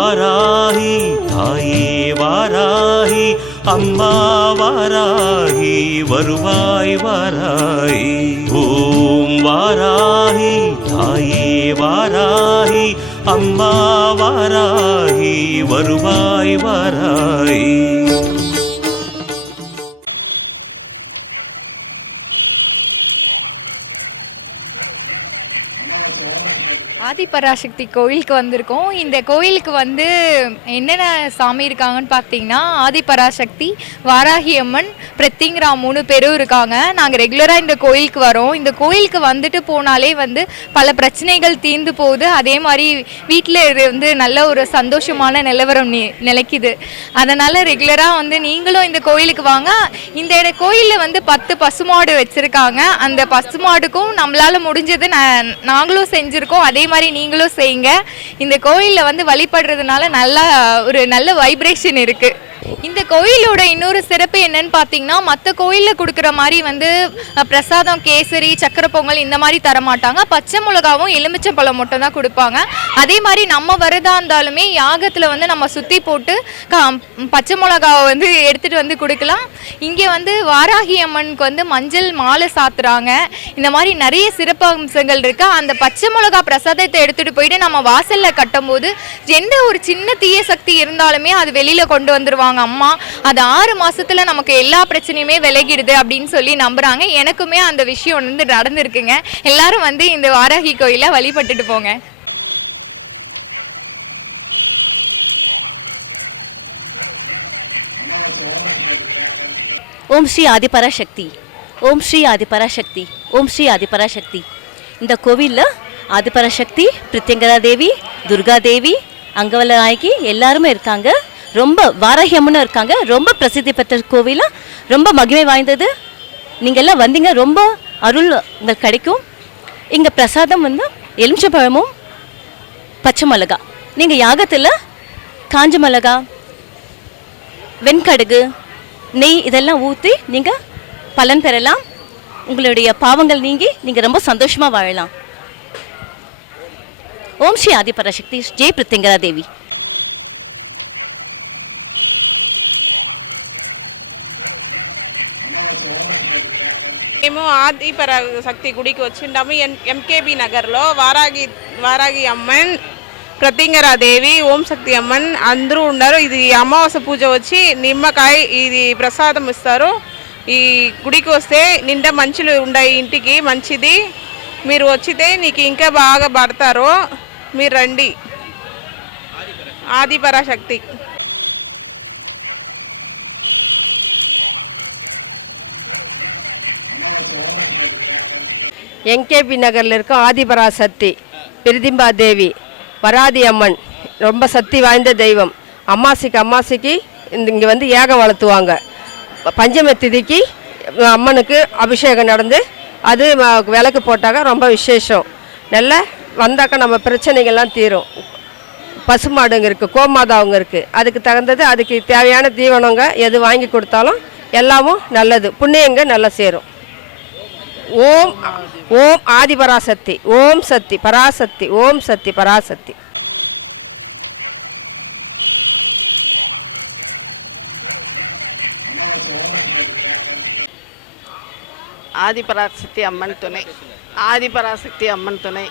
வாராகி தாயே வாராகி அம்மா வாராகி வருவாய் வாராகி. ஓம் வாராகி தாயே வாராகி அம்மா வாராகி வருவாய் வாராகி. ஆதிபராசக்தி கோயிலுக்கு வந்திருக்கோம். இந்த கோயிலுக்கு வந்து என்னென்ன சாமி இருக்காங்கன்னு பார்த்தீங்கன்னா ஆதிபராசக்தி, வாராகி அம்மன், பிரத்திங்கரா 3 பேரும் இருக்காங்க. நாங்கள் ரெகுலராக இந்த கோயிலுக்கு வரோம். இந்த கோயிலுக்கு வந்துட்டு போனாலே வந்து பல பிரச்சனைகள் தீர்ந்து போகுது. அதே மாதிரி வீட்டில் வந்து நல்ல ஒரு சந்தோஷமான நிலவரம் நிலைக்குது. அதனால் ரெகுலராக வந்து நீங்களும் இந்த கோயிலுக்கு வாங்க. இந்த கோயிலில் வந்து 10 பசுமாடு வச்சுருக்காங்க. அந்த பசுமாடுக்கும் நம்மளால் முடிஞ்சது நாங்களும் செஞ்சுருக்கோம். அதே மாதிரி நீங்களும் செய்யுங்க. இந்த கோயிலில் வந்து வழிபடுறதுனால ஒரு நல்ல வைப்ரேஷன் இருக்குது. இந்த கோயிலோட இன்னொரு சிறப்பு என்னன்னு பார்த்தீங்கன்னா மற்ற கோயிலில் கொடுக்குற மாதிரி வந்து பிரசாதம் கேசரி சக்கரை பொங்கல் இந்த மாதிரி தரமாட்டாங்க. பச்சை மிளகாவும் எலுமிச்சை பழம் மட்டும் தான் கொடுப்பாங்க. அதே மாதிரி நம்ம வரதா இருந்தாலுமே யாகத்தில் வந்து நம்ம சுற்றி போட்டு பச்சை மிளகாவை வந்து எடுத்துகிட்டு வந்து கொடுக்கலாம். இங்கே வந்து வாராகி அம்மனுக்கு வந்து மஞ்சள் மாலை சாத்துறாங்க. இந்த மாதிரி நிறைய சிறப்பு அம்சங்கள் இருக்குது. அந்த பச்சை மிளகா பிரசாதத்தை எடுத்துகிட்டு போயிட்டு நம்ம வாசலில் கட்டும்போது எந்த ஒரு சின்ன தீய சக்தி இருந்தாலுமே அது வெளியில் கொண்டு வந்துடுவாங்க அம்மா. அது 6 மாசத்துல நமக்கு எல்லா பிரச்சனையுமே விலகிடுது அப்படின்னு சொல்லி நம்புறாங்க. எனக்குமே அந்த விஷயம் வந்து நடந்திருக்குங்க. எல்லாரும் வந்து இந்த வாராகி கோயிலை வழிபட்டுட்டு போங்க. ஓம் ஸ்ரீ ஆதிபராசக்தி, ஓம் ஸ்ரீ ஆதிபராசக்தி, ஓம் ஸ்ரீ ஆதிபராசக்தி. இந்த கோவிலில் ஆதிபராசக்தி, பிரத்யங்கரா தேவி, துர்கா தேவி, அங்கவல்ல நாயகி எல்லாருமே இருக்காங்க. ரொம்ப வாராகி அம்மனும் இருக்காங்க. ரொம்ப பிரசித்தி பெற்ற கோவிலாக ரொம்ப மகிமை வாய்ந்தது. நீங்கள் எல்லாம் வந்தீங்க ரொம்ப அருள் உங்களுக்கு கிடைக்கும். இங்கே பிரசாதம் வந்து எலுமிச்சம்பழமும் பச்சை மிளகா. நீங்கள் யாகத்தில் காஞ்ச மிளகா, வெண்கடுகு, நெய் இதெல்லாம் ஊற்றி நீங்கள் பலன் பெறலாம். உங்களுடைய பாவங்கள் நீங்கி நீங்கள் ரொம்ப சந்தோஷமாக வாழலாம். ஓம் ஸ்ரீ ஆதிபராசக்தி, ஜெய் பிரத்யங்கரா தேவி. మేము ఆదిపరాశక్తి గుడికి వచ్చిండాము. ఎంకేబీ నగర్లో వారాగి అమ్మన్, ప్రత్యంగరా దేవి, ఓం శక్తి అమ్మన్ అందరూ ఉన్నారు. ఇది అమావాస్య పూజ వచ్చి నిమ్మకాయ ఇది ప్రసాదం ఇస్తారు. ఈ గుడికి వస్తే నిండా మంచులు ఉన్నాయి. ఇంటికి మంచిది. మీరు వచ్చితే నీకు ఇంకా బాగా పడతారు. మీరు రండి. ఆదిపరాశక్తి. என்கேபி நகரில் இருக்க ஆதிபராசக்தி, பிரதிம்பா தேவி, வராதி அம்மன் ரொம்ப சக்தி வாய்ந்த தெய்வம். அம்மாசிக்கு இங்கே வந்து ஏகம் வளர்த்துவாங்க. பஞ்சமி திதிக்கு அம்மனுக்கு அபிஷேகம் நடந்து அது விளக்கு போட்டாக்க ரொம்ப விசேஷம். நல்லா வந்தாக்கா நம்ம பிரச்சனைகள்லாம் தீரும். பசுமாடுங்க இருக்குது, கோமாதாவுங்க இருக்குது. அதுக்கு தகுந்தது அதுக்கு தேவையான தீவனங்க எது வாங்கி கொடுத்தாலும் எல்லாமும் நல்லது. புண்ணியங்க நல்லா சேரும். ஓம் ஓம் ஆதிபராசக்தி, ஓம் சக்தி பராசக்தி, ஓம் சக்தி பராசக்தி. ஆதிபராசக்தி அம்மன் துணை, ஆதிபராசக்தி அம்மன் துணை.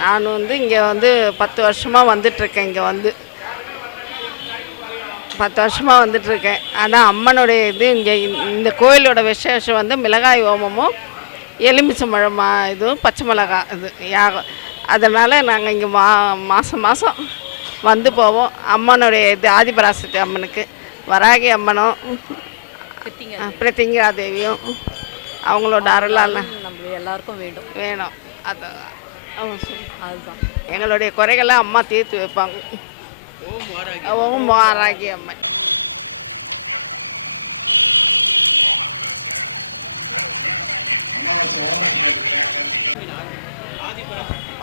நான் வந்து இங்கே வந்து 10 வருஷமாக வந்துட்டுருக்கேன். இங்கே வந்து 10 வருஷமாக வந்துட்டுருக்கேன். ஆனால் அம்மனுடைய இது இங்கே இந்த கோயிலோட விசேஷம் வந்து மிளகாய் ஓமமும் எலுமிச்சம்பழம் இதுவும் பச்சை மிளகா இது யாகம். அதனால் நாங்கள் இங்கே மாதம் வந்து போவோம். அம்மனுடைய இது ஆதிபராசக்தி அம்மனுக்கு, வராகி அம்மனும் பிரத்யங்கரா தேவியும் அவங்களோட அருளால் நம்ம எல்லாருக்கும் வேணும். அதுதான் எங்களுடைய குறைகளை அம்மா தீர்த்து வைப்பாங்க. ஓம் வாராகி அம்மன்.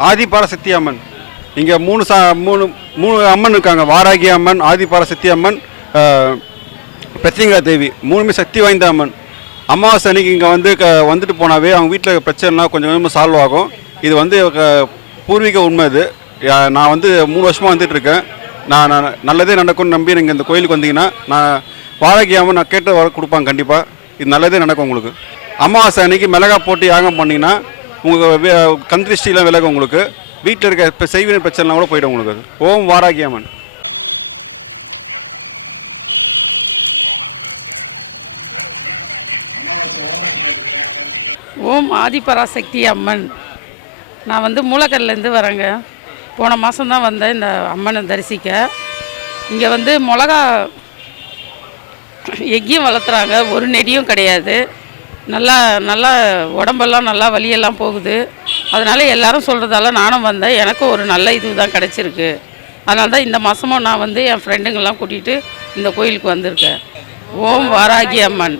ஆதிபராசக்தி அம்மன் இங்கே மூணு அம்மன் இருக்காங்க. வாராகி அம்மன், ஆதிபராசக்தி அம்மன், பிரத்யங்கரா தேவி. மூணுமே சக்தி வாய்ந்த அம்மன். அமாவாசை அன்னைக்கு இங்கே வந்துட்டு போனாவே அவங்க வீட்டில் பிரச்சனைலாம் கொஞ்சம் கொஞ்சமாக சால்வ் ஆகும். இது வந்து பூர்வீக உண்மை. இது நான் 3 வருஷமாக வந்துட்டுருக்கேன். நான் நல்லதே நடக்கும்னு நம்பி நீங்கள் இந்த கோயிலுக்கு வந்தீங்கன்னா நான் வாராகி அம்மன் நான் கேட்டு வர கொடுப்பாங்க கண்டிப்பாக. இது நல்லதே நடக்கும் உங்களுக்கு. அமாவாசை அன்னைக்கு மிளகா போட்டு யாகம் பண்ணிங்கன்னா உங்கள் கந்திருஷ்டிலாம் விலகும். உங்களுக்கு வீட்டில் இருக்க இப்போ செய்வினை பிரச்சனைலாம் கூட போய்டும் உங்களுக்கு. ஓம் வாராகி அம்மன். ஓம் ஆதிபராசக்தி அம்மன். நான் வந்து மூலக்கல்லேருந்து வரேங்க. போன மாதம்தான் வந்தேன் இந்த அம்மனை தரிசிக்க. இங்கே வந்து மிளகா எங்கேயும் வளர்த்துறாங்க, ஒரு நெடியும் கிடையாது. நல்லா நல்லா உடம்பெல்லாம் நல்லா வலியெல்லாம் போகுது. அதனால் எல்லாரும் சொல்கிறதால நானும் வந்தேன். எனக்கும் ஒரு நல்ல இது தான் கிடச்சிருக்கு. அதனால தான் இந்த மாதமும் நான் வந்து என் ஃப்ரெண்டுங்கெல்லாம் கூட்டிகிட்டு இந்த கோயிலுக்கு வந்திருக்கேன். ஓம் வாராகி அம்மன்.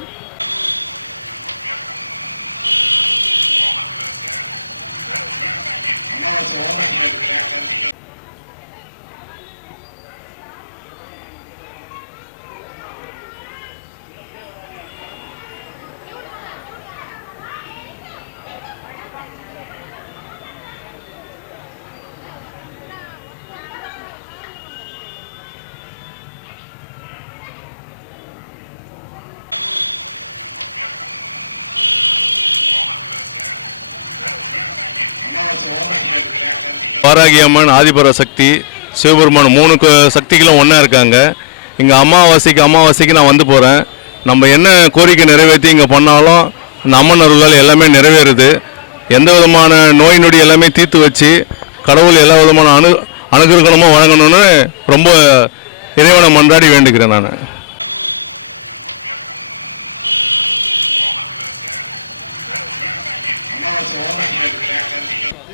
வாராகி அம்மன், ஆதிபராசக்தி, சிவபெருமான் 3 சக்திகளும் ஒன்றா இருக்காங்க. இங்கே அமாவாசைக்கு நான் வந்து போகிறேன். நம்ம என்ன கோரிக்கை நிறைவேற்றி இங்கே பண்ணாலும் அந்த அம்மன் அருளால் எல்லாமே நிறைவேறுது. எந்த விதமான நோய் நொடி எல்லாமே தீர்த்து வச்சு கடவுள் எல்லா விதமான அனுகிரகமும் வழங்கணும்னு ரொம்ப இறைவனை மன்றாடி வேண்டுகிறேன் நான்.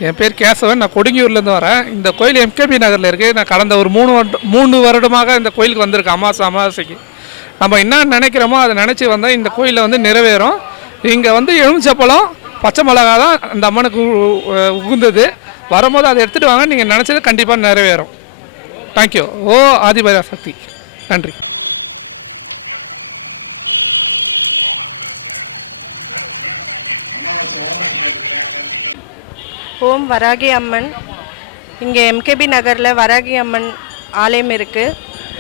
என் பேர் கேசவன். நான் கொடுங்கியூர்லேருந்து வரேன். இந்த கோயில் எம்கேபி நகரில் இருக்குது. நான் கடந்த ஒரு 3 வருடமாக இந்த கோயிலுக்கு வந்திருக்கேன். அமாவாசைக்கு நம்ம என்ன நினைக்கிறோமோ அதை நினச்சி வந்தால் இந்த கோயிலில் வந்து நிறைவேறும். இங்கே வந்து எலுமிச்சப்பழம், பச்சை மிளகா தான் அந்த அம்மனுக்கு உகுந்தது. வரும்போது அதை எடுத்துகிட்டு வாங்க, நீங்கள் நினச்சது கண்டிப்பாக நிறைவேறும். தேங்க்யூ. ஓ ஆதிபராசக்தி. நன்றி. ஓம் வராகி அம்மன். இங்கே எம்கேபி நகரில் வராகி அம்மன் ஆலயம் இருக்குது.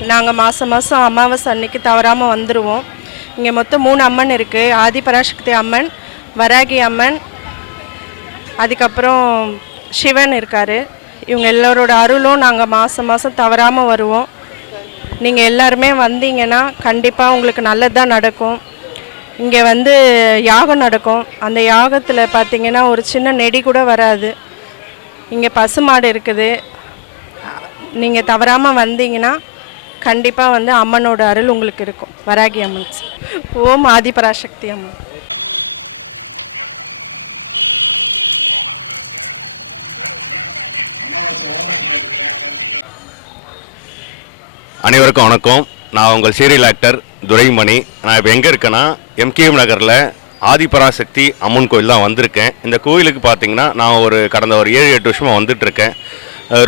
நாங்கள் மாதம் அமாவாசை அன்னைக்கு தவறாமல் வந்துடுவோம். இங்கே மொத்தம் 3 அம்மன் இருக்குது. ஆதிபராசக்தி அம்மன், வராகி அம்மன், அதுக்கப்புறம் சிவன் இருக்கார். இவங்க எல்லோரோட அருளும் நாங்கள் மாதம் தவறாமல் வருவோம். நீங்கள் எல்லாருமே வந்தீங்கன்னா கண்டிப்பாக உங்களுக்கு நல்லது தான் நடக்கும். இங்கே வந்து யாகம் நடக்கும். அந்த யாகத்தில் பார்த்திங்கன்னா ஒரு சின்ன நெடி கூட வராது. இங்கே பசுமாடு இருக்குது. நீங்கள் தவறாமல் வந்தீங்கன்னா கண்டிப்பாக வந்து அம்மனோட அருள் உங்களுக்கு இருக்கும். வராகி அம்மன். ஓம் ஆதிபராசக்தி அம்மன். அனைவருக்கும் வணக்கம். நான் உங்கள் சீரியல் ஆக்டர் துரைமணி. நான் இப்போ எங்கே இருக்கேன்னா எம்கேஎம் நகரில் ஆதிபராசக்தி அம்மன் கோயில் தான் வந்திருக்கேன். இந்த கோயிலுக்கு பார்த்தீங்கன்னா நான் கடந்த ஒரு 7-8 வருஷமாக வந்துட்டுருக்கேன்.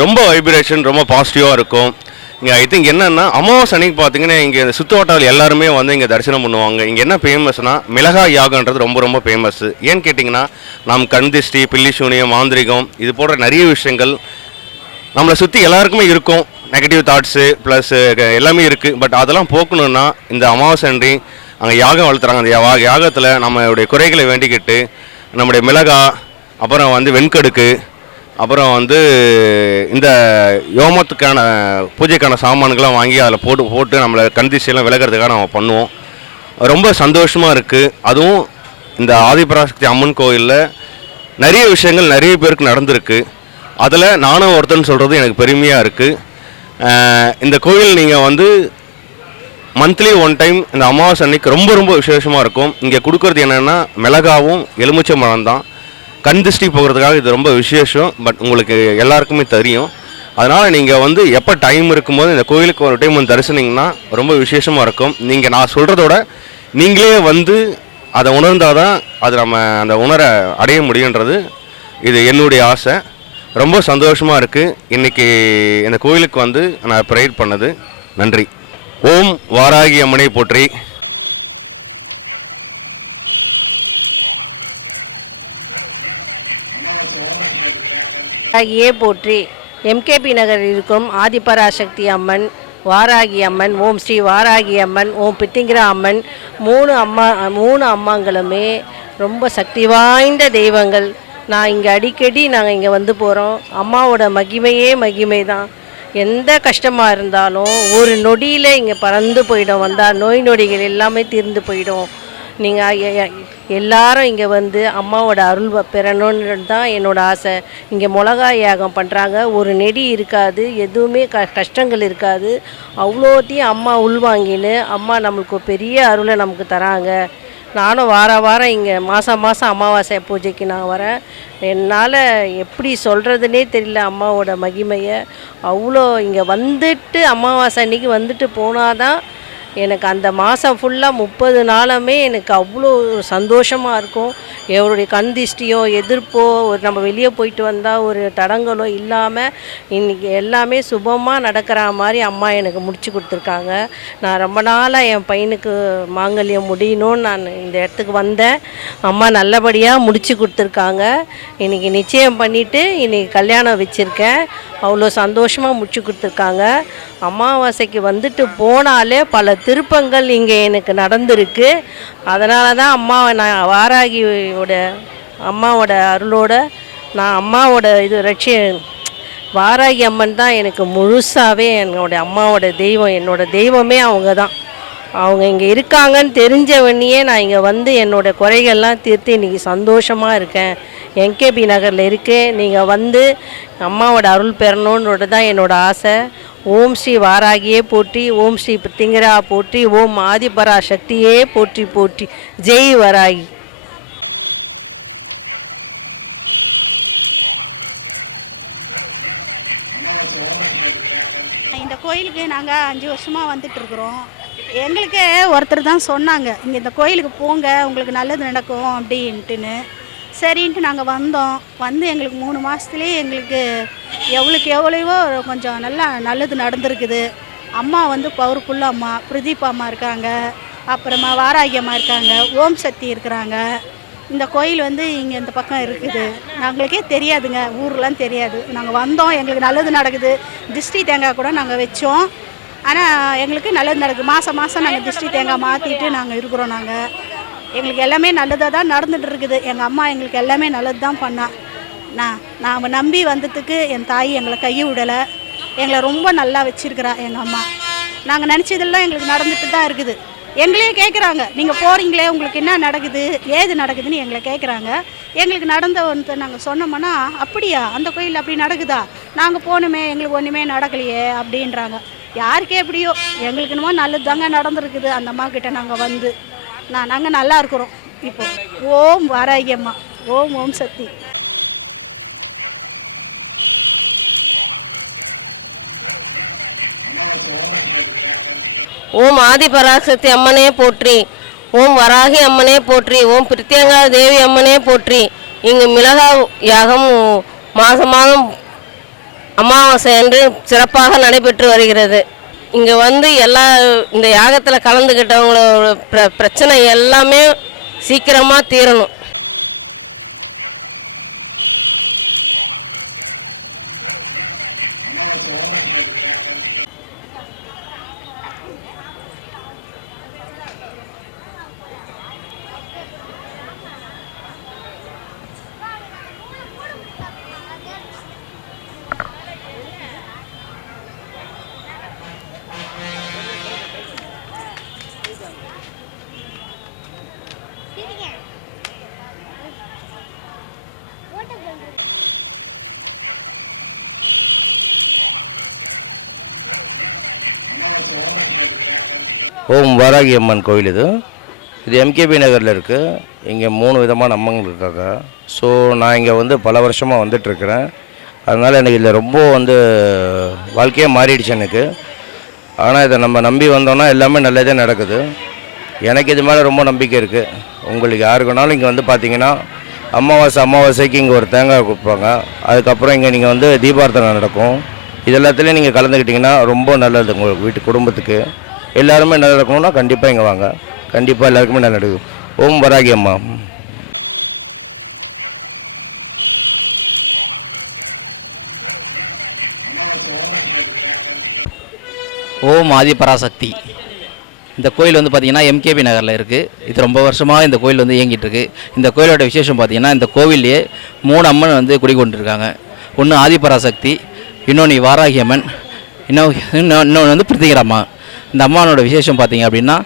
ரொம்ப வைப்ரேஷன் ரொம்ப பாசிட்டிவாக இருக்கும். இங்கே ஐ திங்க் என்னென்னா அமாவாசை அன்னைக்கு பார்த்தீங்கன்னா இங்கே இந்த சுற்றுவட்டால் எல்லாருமே வந்து இங்கே தரிசனம் பண்ணுவாங்க. இங்கே என்ன ஃபேமஸ்னால் மிளகாய் யாகன்றது ரொம்ப ரொம்ப ஃபேமஸ்ஸு. ஏன்னு கேட்டிங்கன்னா நம் கண்திஷ்டி, பில்லிசூனியம், மாந்திரிகம் இது போன்ற நிறைய விஷயங்கள் நம்மளை சுற்றி எல்லாருக்குமே இருக்கும். நெகட்டிவ் தாட்ஸு ப்ளஸ் எல்லாமே இருக்குது. பட் அதெல்லாம் போக்கணுன்னா இந்த அமாவாசை அன்றி அங்கே யாகம் வளர்த்துறாங்க. அந்த யாகத்தில் நம்மளுடைய குறைகளை வேண்டிக்கிட்டு நம்முடைய மிளகா, அப்புறம் வந்து வெண்கடுக்கு, அப்புறம் வந்து இந்த யோமத்துக்கான பூஜைக்கான சாமான்கள்லாம் வாங்கி அதில் போட்டு நம்மளை கந்திஷ்டியெல்லாம் விலகிறதுக்காக நம்ம பண்ணுவோம். ரொம்ப சந்தோஷமாக இருக்குது. அதுவும் இந்த ஆதிபராசக்தி அம்மன் கோயிலில் நிறைய விஷயங்கள் நிறைய பேருக்கு நடந்திருக்கு. அதில் நானும் ஒருத்தன் சொல்கிறது எனக்கு பெருமையாக இருக்குது. இந்த கோயில் நீங்கள் வந்து மந்த்லி 1 டைம் இந்த அமாவாசை அன்னைக்கு ரொம்ப ரொம்ப விசேஷமாக இருக்கும். இங்கே கொடுக்குறது என்னென்னா மிளகாவும் எலுமிச்சை மரம் தான். கண் திருஷ்டி போகிறதுக்காக இது ரொம்ப விசேஷம். பட் உங்களுக்கு எல்லாருக்குமே தெரியும். அதனால் நீங்கள் வந்து எப்போ டைம் இருக்கும்போது இந்த கோயிலுக்கு ஒரு டைம் வந்து தரிசனிங்கன்னா ரொம்ப விசேஷமாக இருக்கும். நீங்கள் நான் சொல்கிறதோட நீங்களே வந்து அதை உணர்ந்தால் தான் அது நம்ம அந்த அடைய முடியுன்றது இது என்னுடைய ஆசை. ரொம்ப சந்தோஷமாக இருக்குது இன்றைக்கி இந்த கோயிலுக்கு வந்து நான் ப்ரேயர் பண்ணது. நன்றி. ஓம் வாராகி அம்மனை போற்றி. ஏ போற்றி. எம்கேபி நகர் இருக்கும் ஆதிபராசக்தி அம்மன், வாராகி அம்மன், ஓம் ஸ்ரீ வாராகி அம்மன், ஓம் பித்திங்கிரா அம்மன், மூணு அம்மாங்களுமே ரொம்ப சக்தி வாய்ந்த தெய்வங்கள். நான் இங்கே அடிக்கடி நாங்கள் இங்கே வந்து போகிறோம். அம்மாவோட மகிமை தான். எந்த கஷ்டமாக இருந்தாலும் ஒரு நொடியில் இங்கே பறந்து போயிடும். வந்தால் நோய் நொடிகள் எல்லாமே தீர்ந்து போயிடும். நீங்கள் எல்லாரும் இங்கே வந்து அம்மாவோட அருள் பெறணுன்றது தான் என்னோடய ஆசை. இங்கே மிளகாய் யாகம் பண்ணுறாங்க. ஒரு நெடி இருக்காது, எதுவுமே கஷ்டங்கள் இருக்காது. அவ்வளோத்தையும் அம்மா உள்வாங்கின்னு அம்மா நம்மளுக்கு பெரிய அருளை நமக்கு தராங்க. நானும் வாரம் இங்கே மாதம் அமாவாசை பூஜைக்கு நான் வரேன். என்னால் எப்படி சொல்கிறதுனே தெரியல அம்மாவோட மகிமையை. அவ்வளோ இங்கே வந்துட்டு அமாவாசை அன்றைக்கி வந்துட்டு போனாதான் எனக்கு அந்த மாதம் ஃபுல்லாக 30 நாளுமே எனக்கு அவ்வளோ சந்தோஷமாக இருக்கும். எவருடைய கண் திஷ்டியோ எதிர்ப்போ நம்ம வெளியே போயிட்டு வந்தால் ஒரு தடங்களோ இல்லாமல் இன்றைக்கி எல்லாமே சுபமாக நடக்கிற மாதிரி அம்மா எனக்கு முடிச்சு கொடுத்துருக்காங்க. நான் ரொம்ப நாளாக என் பையனுக்கு மாங்கல்யம் முடியணும்னு நான் இந்த இடத்துக்கு வந்தேன். அம்மா நல்லபடியாக முடிச்சு கொடுத்துருக்காங்க. இன்றைக்கி நிச்சயம் பண்ணிவிட்டு இன்றைக்கி கல்யாணம் வச்சுருக்கேன். அவ்வளோ சந்தோஷமாக முடிச்சு கொடுத்துருக்காங்க. அமாவாசைக்கு வந்துட்டு போனாலே பல திருப்பங்கள் இங்கே எனக்கு நடந்திருக்கு. அதனால தான் அம்மாவை நான் அம்மாவோட அருளோட நான் அம்மாவோட வாராகி அம்மன் தான் எனக்கு முழுசாகவே என்னோடய அம்மாவோட தெய்வம். என்னோடய தெய்வமே அவங்க தான். அவங்க இங்கே இருக்காங்கன்னு தெரிஞ்சவனையே நான் இங்கே வந்து என்னோடய குறைகள்லாம் தீர்த்து இன்றைக்கி சந்தோஷமாக இருக்கேன். எம்கேபி நகரில் இருக்கேன். நீங்கள் வந்து அம்மாவோட அருள் பெறணுன்றது தான் என்னோடய ஆசை. ஓம் ஸ்ரீ வாராகியே போற்றி, ஓம் ஸ்ரீ பித்திங்கிரா போற்றி, ஓம் ஆதிபரா சக்தியே போற்றி போற்றி. ஜெய் வராகி. இந்த கோயிலுக்கு நாங்கள் 5 வருஷமாக வந்துட்டுருக்குறோம். எங்களுக்கு ஒருத்தர் தான் சொன்னாங்க, இங்கே இந்த கோயிலுக்கு போங்க உங்களுக்கு நல்லது நடக்கும் அப்படின்ட்டுன்னு. சரின்ட்டு நாங்கள் வந்தோம். வந்து எங்களுக்கு 3 மாதத்துலேயே எங்களுக்கு எவ்வளவோ கொஞ்சம் நல்லது நடந்திருக்குது. அம்மா வந்து பவர்ஃபுல்ல அம்மா பிரதீப் அம்மா இருக்காங்க, அப்புறமா வாராகி அம்மா இருக்காங்க, ஓம் சக்தி இருக்கிறாங்க. இந்த கோயில் வந்து இங்கே இந்த பக்கம் இருக்குது. நாங்களுக்கே தெரியாதுங்க, ஊர்லாம் தெரியாது. நாங்கள் வந்தோம், எங்களுக்கு நல்லது நடக்குது. திஷ்டி தேங்காய் கூட நாங்கள் வச்சோம். ஆனால் எங்களுக்கு நல்லது நடக்குது. மாதம் நாங்கள் திஷ்டி தேங்காய் மாற்றிட்டு நாங்கள் இருக்கிறோம். எங்களுக்கு எல்லாமே நல்லதாக தான் நடந்துகிட்டு இருக்குது. எங்கள் அம்மா எங்களுக்கு எல்லாமே நல்லது தான் பண்ணா. நாம் நம்பி வந்ததுக்கு என் தாய் எங்களை கையை விடலை. எங்களை ரொம்ப நல்லா வச்சுருக்கிறா எங்கள் அம்மா. நாங்கள் நினச்சதெல்லாம் எங்களுக்கு நடந்துட்டு தான் இருக்குது. எங்களே கேட்குறாங்க, நீங்கள் போகிறீங்களே உங்களுக்கு என்ன நடக்குது ஏது நடக்குதுன்னு எங்களை கேட்குறாங்க. எங்களுக்கு நடந்த ஒன்று நாங்கள் சொன்னோம்னா, அப்படியா அந்த கோயில் அப்படி நடக்குதா, நாங்கள் போகணுமே எங்களுக்கு ஒன்றுமே நடக்கலையே அப்படின்றாங்க. யாருக்கே எப்படியோ எங்களுக்கு என்னமோ நல்லது தாங்க நடந்துருக்குது. அந்த அம்மா கிட்ட நாங்கள் வந்து நாங்கள் நல்லா இருக்கிறோம். இப்போ ஓம் வாராகி அம்மா, ஓம் சக்தி. ஓம் ஆதிபராசக்தி அம்மனே போற்றி, ஓம் வராகி அம்மனே போற்றி, ஓம் பிரித்யங்கா தேவி அம்மனே போற்றி. இங்கு மிளகாய் யாகம் மாதம் அமாவாசை என்று சிறப்பாக நடைபெற்று வருகிறது. இங்கே வந்து இந்த யாகத்தில் கலந்துக்கிட்டவங்களோட பிரச்சனை எல்லாமே சீக்கிரமாக தீரணும். ஓம் வாராகி அம்மன் கோயில் இது எம்கேபி நகரில் இருக்குது. இங்கே 3 விதமான அம்மங்கள் இருக்காங்க. ஸோ நான் இங்கே வந்து பல வருஷமாக வந்துட்டுருக்கிறேன். அதனால் எனக்கு இதில் ரொம்ப வாழ்க்கையே மாறிடுச்சு எனக்கு. ஆனால் இதை நம்ம நம்பி வந்தோன்னா எல்லாமே நல்லதே நடக்குது. எனக்கு இது மேலே ரொம்ப நம்பிக்கை இருக்குது. உங்களுக்கு யாருக்குனாலும் இங்கே வந்து பார்த்தீங்கன்னா அமாவாசைக்கு இங்கே ஒரு தேங்காய் கொடுப்பாங்க. அதுக்கப்புறம் இங்கே நீங்கள் வந்து தீபார்த்தனை நடக்கும். இது எல்லாத்துலேயும் நீங்கள் கலந்துக்கிட்டிங்கன்னா ரொம்ப நல்லது. உங்கள் வீட்டு குடும்பத்துக்கு எல்லாருமே நல்லா இருக்கணும்னா கண்டிப்பாக இங்கே வாங்க. கண்டிப்பாக எல்லாருக்குமே நல்லா நடக்கும். ஓம் வராகி அம்மா. ஓம் ஆதிபராசக்தி. இந்த கோயில் வந்து பார்த்திங்கன்னா எம்கேபி நகரில் இருக்குது. இது ரொம்ப வருஷமாக இந்த கோயில் வந்து இயங்கிட்டு இருக்கு. இந்த கோயிலோட விசேஷம் பார்த்திங்கன்னா இந்த கோவில்லையே 3 அம்மன் வந்து குடிக்கொண்டிருக்காங்க. ஒன்று ஆதிபராசக்தி, இன்னொன்று வாராகி அம்மன், இன்னொன்று வந்து பிருத்திகரம்மா. இந்த அம்மானோட விசேஷம் பார்த்திங்க அப்படின்னா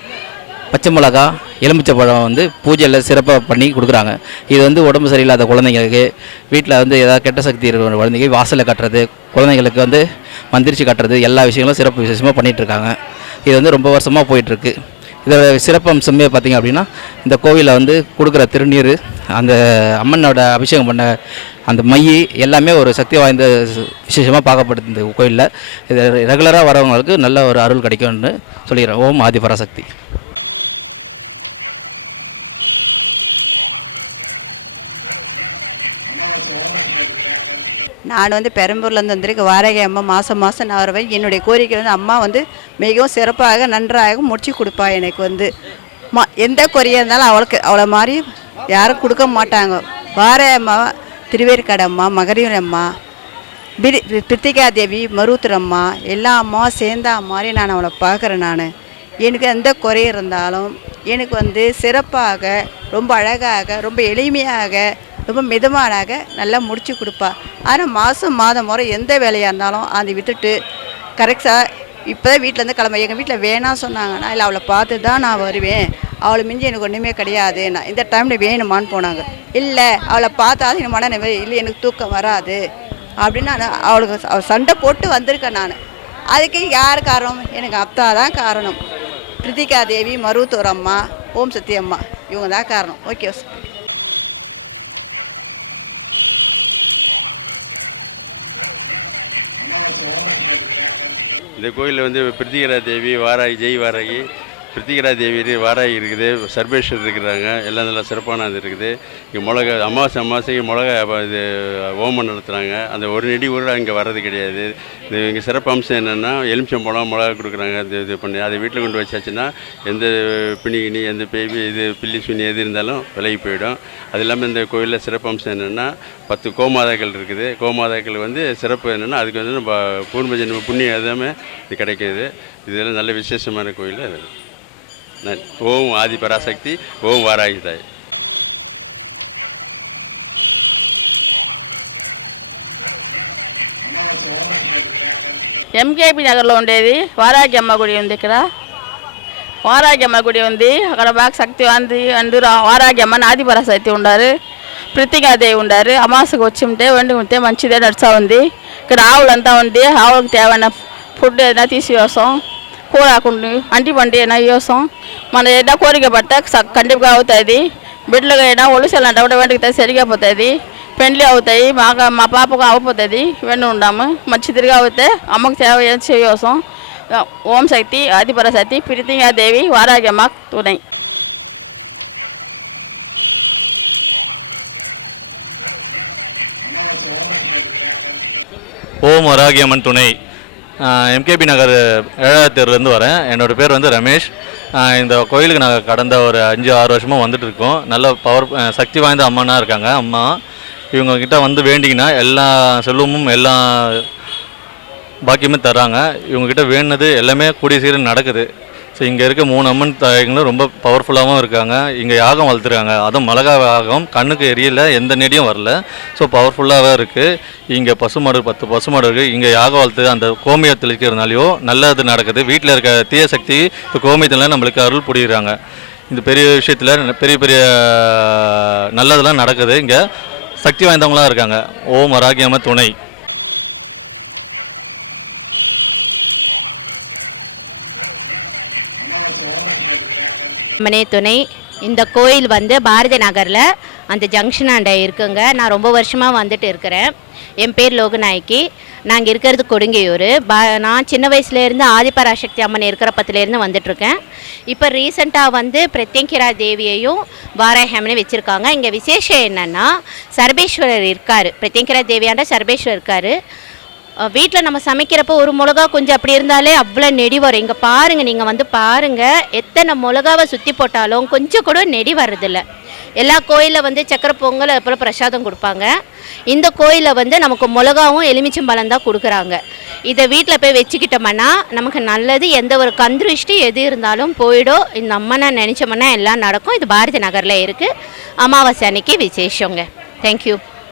பச்சை மிளகா எலுமிச்சை பழம் வந்து பூஜையில் சிறப்பாக பண்ணி கொடுக்குறாங்க. இது வந்து உடம்பு சரியில்லாத குழந்தைங்களுக்கு, வீட்டில் வந்து ஏதாவது கெட்ட சக்தி இருக்கிற குழந்தைங்க வாசலில் கட்டுறது, குழந்தைங்களுக்கு வந்து மந்திரிச்சு கட்டுறது, எல்லா விஷயங்களும் சிறப்பு விசேஷமாக பண்ணிகிட்ருக்காங்க. இது வந்து ரொம்ப வருஷமாக போயிட்டுருக்கு. இதோட சிறப்பு அம்சமே பார்த்திங்க அப்படின்னா இந்த கோவிலில் வந்து கொடுக்குற திருநீர், அந்த அம்மனோட அபிஷேகம் பண்ண அந்த மை எல்லாமே ஒரு சக்தி வாய்ந்த விசேஷமாக பார்க்கப்படுது இந்த கோயிலில். இது ரெகுலராக வரவங்களுக்கு நல்ல ஒரு அருள் கிடைக்கும்னு சொல்லிடுறேன். ஓம் ஆதிபராசக்தி. நான் வந்து பெரம்பூர்லேருந்து வந்திருக்க வாராகி அம்மா மாதம் நான் வருவேன். என்னுடைய கோரிக்கை வந்து அம்மா வந்து மிகவும் சிறப்பாக நன்றாக முடிச்சு கொடுப்பா. எனக்கு வந்து எந்த குறையாக இருந்தாலும் அவளை மாதிரி யாரும் கொடுக்க மாட்டாங்க. வாராகி அம்மா, திருவேற்காடு அம்மா, மகரீர் அம்மா, பிருத்திகா தேவி, மருத்துவர் அம்மா, எல்லா அம்மாவும் சேர்ந்தா மாதிரி நான் அவளை பார்க்குறேன். நான் எனக்கு எந்த குறை இருந்தாலும் எனக்கு வந்து சிறப்பாக, ரொம்ப அழகாக, ரொம்ப எளிமையாக, ரொம்ப மிதமானாக நல்லா முடிச்சு கொடுப்பா. ஆனால் மாதம் முறை எந்த வேலையாக இருந்தாலும் அதை விட்டுட்டு கரெக்டாக இப்போ தான் வீட்டிலேருந்து கிளம்ப, எங்கள் வீட்டில் வேணாம் சொன்னாங்கன்னா இல்லை அவளை பார்த்து தான் நான் வருவேன், அவளை மிஞ்சி எனக்கு ஒன்றுமே கிடையாது, நான் இந்த டைமில் வேணுமான்னு போனாங்க. இல்லை அவளை பார்த்தாலும் எனக்கு மன நிம்மதி இல்லை, எனக்கு தூக்கம் வராது அப்படின்னு நான் அவளுக்கு சண்டை போட்டு வந்திருக்கேன். நான் அதுக்கு யார் காரணம்? எனக்கு அத்தா தான் காரணம். பிருத்திகா தேவி, மருத்துவர் அம்மா, ஓம் சக்தி அம்மா, இவங்க தான் காரணம். ஓகே. இந்த கோயிலில் வந்து பிருத்திகரா தேவி, வாராகி, ஜெய் வாராகி, பிருத்திகரா தேவி, வாராகி இருக்குது, சர்வேஸ்வர் இருக்கிறாங்க, எல்லாம் நல்லா சிறப்பானது இருக்குது. இங்கே மிளகா அமாவாசைக்கு மிளகா இது ஹோமம் நடத்துகிறாங்க. அந்த ஒரு நெடி ஊரில் இங்கே வர்றது கிடையாது. இது இங்கே சிறப்பு அம்சம் என்னென்னா எலுமிச்சம்பழம் மிளகா கொடுக்குறாங்க. இது பண்ணி அதை வீட்டில் கொண்டு வச்சாச்சுன்னா எந்த பிணிகிணி, எந்த பேய், இது பில்லி சுனி எது இருந்தாலும் விலகி போயிடும். அது இல்லாமல் இந்த கோயிலில் சிறப்பு அம்சம் என்னென்னா 10 கோமாதாக்கள் இருக்குது. கோமாதாக்கள் வந்து சிறப்பு என்னென்னா அதுக்கு வந்து நம்ம பூர்வ ஜென்ம புண்ணியம் எல்லாமே இது கிடைக்கிது. இதெல்லாம் நல்ல விசேஷமான கோயில். அது ஓம் ஆதிபராசக்தி, ஓம் வாராகி தாய். ఎంకేపీ నగర్లో ఉండేది వారాగి అమ్మ గుడి ఉంది. ఇక్కడ వారాగి అమ్మ గుడి ఉంది. అక్కడ బాగా శక్తి ఉంది. అందరూ వారాగి అమ్మ, ఆదిపరాశక్తి ఉండారు, ప్రతిగాదేవి ఉండారు. అమాసకు వచ్చి ఉంటే వండి ఉంటే మంచిదే నడుస్తూ ఉంది. ఇక్కడ ఆవులంతా ఉంది. ఆవులకు తేవైన ఫుడ్ ఏదైనా తీసి వేస్తాం, కూరాకుండా అంటి పండి అయినా వేస్తాం. మన ఏదైనా కోరిక పడితే కంటిగా అవుతుంది. బిడ్డలుగా అయినా ఒలుసలు అంటే కూడా వెంటకి సరిగా పోతుంది. పెండ్లి అవుతాయి. మా పాపకు అయిపోతుంది. వెండి ఉండాము మంచిదిగా అవుతే అమ్మకు సేవ చేయవసం. ఓం శక్తి, ఆదిపరాశక్తి, పిరితిగాదేవి, వారాగి అమ్మ துணை. ஓம் வராகி அம்மன் துணை. எம்கேபி நகர் 7வது தெருலேருந்து வரேன். என்னோடய பேர் வந்து ரமேஷ். இந்த கோயிலுக்கு நாங்கள் கடந்த ஒரு 5-6 வருஷமாக வந்துட்டுருக்கோம். நல்ல சக்தி வாய்ந்த அம்மனாக இருக்காங்க. அம்மா இவங்கக்கிட்ட வந்து வேண்டிங்கன்னா எல்லா செல்வமும் எல்லா பாக்கியமே தராங்க. இவங்கக்கிட்ட வேணுனது எல்லாமே கூடிய சீக்கிரம் நடக்குது. ஸோ இங்கே இருக்க 3 அம்மன் தாயங்களும் ரொம்ப பவர்ஃபுல்லாகவும் இருக்காங்க. இங்கே யாகம் வளர்த்துருக்காங்க. அதுவும் மிளகா யாகம், கண்ணுக்கு எரியல, எந்த நெடியும் வரல. ஸோ பவர்ஃபுல்லாகவே இருக்குது. இங்கே பசுமாடு 10 பசுமாடு இருக்குது. இங்கே யாகம் வளர்த்து அந்த கோமியத்தில் இருக்கிறதுனாலையோ நல்லது நடக்குது. வீட்டில் இருக்க தீய சக்தி இப்போ கோமியத்தில் நம்மளுக்கு அருள் புரிகிறாங்க. இந்த பெரிய விஷயத்தில் பெரிய பெரிய நல்லதெல்லாம் நடக்குது. இங்கே சக்தி வாய்ந்தவங்களாக இருக்காங்க. ஓம் வராகி அம்மன் துணை. அம்மனே துணை. இந்த கோயில் வந்து பாரதி நகரில் அந்த ஜங்ஷன் ஆண்ட இருக்குங்க. நான் ரொம்ப வருஷமாக வந்துட்டு இருக்கிறேன். என் பேர் லோகநாயக்கி. நாங்கள் இருக்கிறது கொடுங்கையூர். நான் சின்ன வயசுலேருந்து ஆதிபராசக்தி அம்மன் இருக்கிற பத்திலேருந்து வந்துட்டுருக்கேன். இப்போ ரீசெண்டாக வந்து பிரத்யங்கிரா தேவியையும் வாராகி அம்மனையும் வச்சுருக்காங்க. இங்கே விசேஷம் என்னென்னா சர்வேஸ்வரர் இருக்கார். பிரத்யங்கிரா தேவியாண்ட சர்வேஸ்வரர் இருக்கார். வீட்டில் நம்ம சமைக்கிறப்போ ஒரு மிளகா கொஞ்சம் அப்படி இருந்தாலே அவ்வளோ நெடி வரும். இங்கே பாருங்கள், நீங்கள் வந்து பாருங்கள், எத்தனை மிளகாவை சுற்றி போட்டாலும் கொஞ்சம் கூட நெடி வர்றதில்ல. எல்லா கோயிலில் வந்து சக்கரை பொங்கல் அப்புறம் பிரசாதம் கொடுப்பாங்க. இந்த கோயிலில் வந்து நமக்கு மிளகாவும் எலுமிச்சம்பழம் தான் கொடுக்குறாங்க. இதை வீட்டில் போய் வச்சுக்கிட்டோம்னா நமக்கு நல்லது. எந்த ஒரு கந்திருஷ்டி எது இருந்தாலும் போயிடும். இந்த அம்மனை நினச்சோம்னா எல்லாம் நடக்கும். இது பாரதி நகரில் இருக்குது. அமாவாசை அன்னைக்கு விசேஷங்க. தேங்க்யூ.